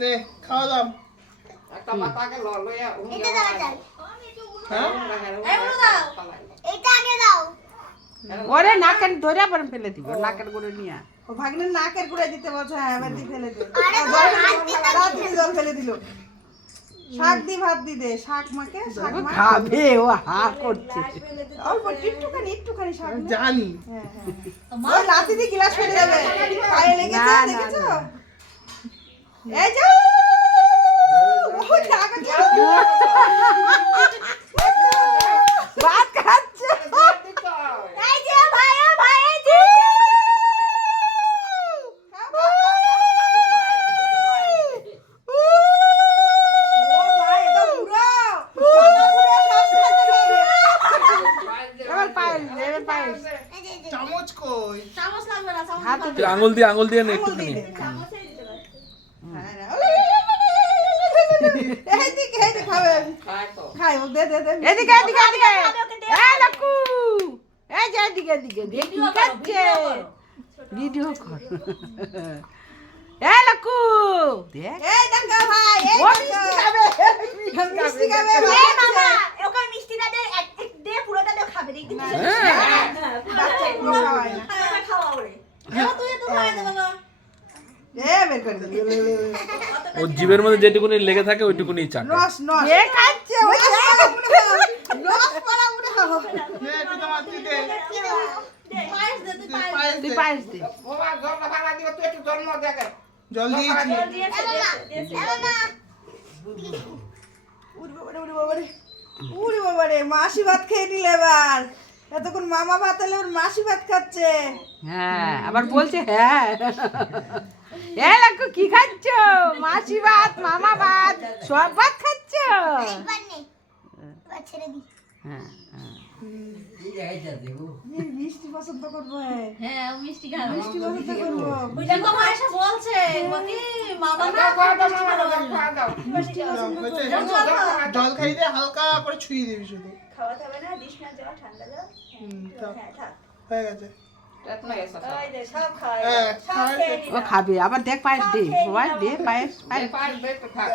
নে খাওয়া দাও। একটা মাথাকে লড়লো ইয়া এটা দাও দাও হ্যাঁ এটা আগে দাও ওরে নাকের ধরে পরে ফেলে দিব নাকের করে নিয়ে ও ভাগ্নের নাকের কুড়াই দিতে বলছে হ্যাঁ এবার দি ফেলে দে আরে তোমার হাত দিয়ে রাত্রি জল ফেলে দিল শাক দি ভাত দি দে শাক মাকে শাক মা খাবে ও হা করছে অল্প একটুখানি শাক নে। জানি হ্যাঁ হ্যাঁ ওই লাঠি দিয়ে গ্লাস ফেলে দেবে পায়ে লেগেছে না, না, দেখেছো না। এই যে ও শাক ভাত খাচ্ছে এই যে ভাইয়া ভাই এই যে এবার পায়েস দে এবার পায়েস চামচ কই? চামচ লাগবে না চামচ হাতে তুই আঙুল দিয়ে নে একটুখানি। চামচেই দিতে পারো এইদিকে খাবে খায় তো খাই ও দে দে দে এদিকে এদিকে এদিকে এই লাকু এই যে এদিকে এদিকে দেখ কি খাচ্ছে ভিডিও কর এই লাকু দেখ এই দেখো ভাই এই ও দেখো মিষ্টি খাবে মিষ্টি খাবে এই বাবা ওকে মিষ্টি না দে দে পুরোটা দে খাবে দেখি বাচ্চা পুরো খাওয়ায় না খাওয়া ওরে এবার তুই তো খাওয়া দে বাবা এ বের করে দিল ওর জিভের মধ্যে যেটুকুনি লেগে থাকে ওইটুকুনি চাটে। রস রস কে খাচ্ছে ওই রস পড়া মনে হবে নে পিতা মাতি দে। পায়েস দে তুই পায়েস পায়েস তুই দে। পায়েস দে ওমা জলটা ভাঙা দিও তুই একটু জন্ম দেখে জল দিয়েছি। দিয়েছে উড়ি বাবা রে মাসি ভাত খেয়ে নিলে এবার এতক্ষণ মামা ভাত হলে ওর মাসি ভাত খাচ্ছে হ্যাঁ আবার বলছে হ্যাঁ এই লাকু কি খাচ্ছ মাসি ভাত মামা ভাত সব ভাত খাচ্ছ একবার নে এবার ছেড়ে দি হ্যাঁ হ্যাঁ এই মিষ্টি পছন্দ করবো হ্যাঁ ও মিষ্টি খাবে মিষ্টি পছন্দ করবো ওই দেখো মা এসে বলছে বলি মামা না খাওয়া দাও খাওয়া দাও মিষ্টি পছন্দ হয়েছে? করে জল খাই দে হালকা করে ছুঁয়ে দিবি শুধু। খাওয়াতে হবে না দিস না জল ঠান্ডা জল থাক, হ্যাঁ থাক হয়ে গেছে। এতনা এসা ওই দে সব খায় হ্যাঁ, সব খাওয়াই খেয়ে দে। ও খাবে আবার দেখ পায়েস দে সবাই দে পায়েস পায়েস পায়েস দে তো থাক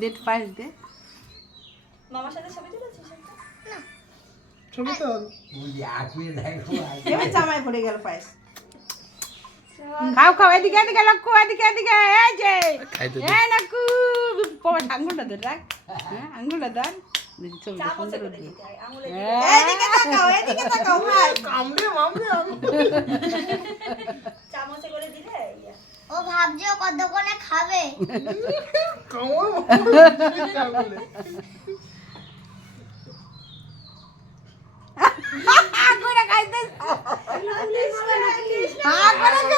দে পায়েস দে মামার সাথে ছবি তুলেছিস না ছবি তোল। এবার জামাই পড়ে গেল পায়েস খাও খাও এদিকে এদিকে লাকু এদিকে এদিকে এই যে খাইতে দে। এই লাকু বাবা আঙ্গুলটা ধর রাখ হ্যাঁ আঙ্গুলটা ধর দেখি ছবিটা চামচে সুন্দর করে করে দিতে হয় আঙুলে হ্যাঁ। এদিকে তাকাও ভাই কামড়ে মামড়ে আমি। চামচে করে দিলে ইয়া ও ভাবছে ও কতক্ষণে খাবে। কামড় মামড়ে কামড়ে। আঙ্গুলটা খাইতে আঙ্গুলটা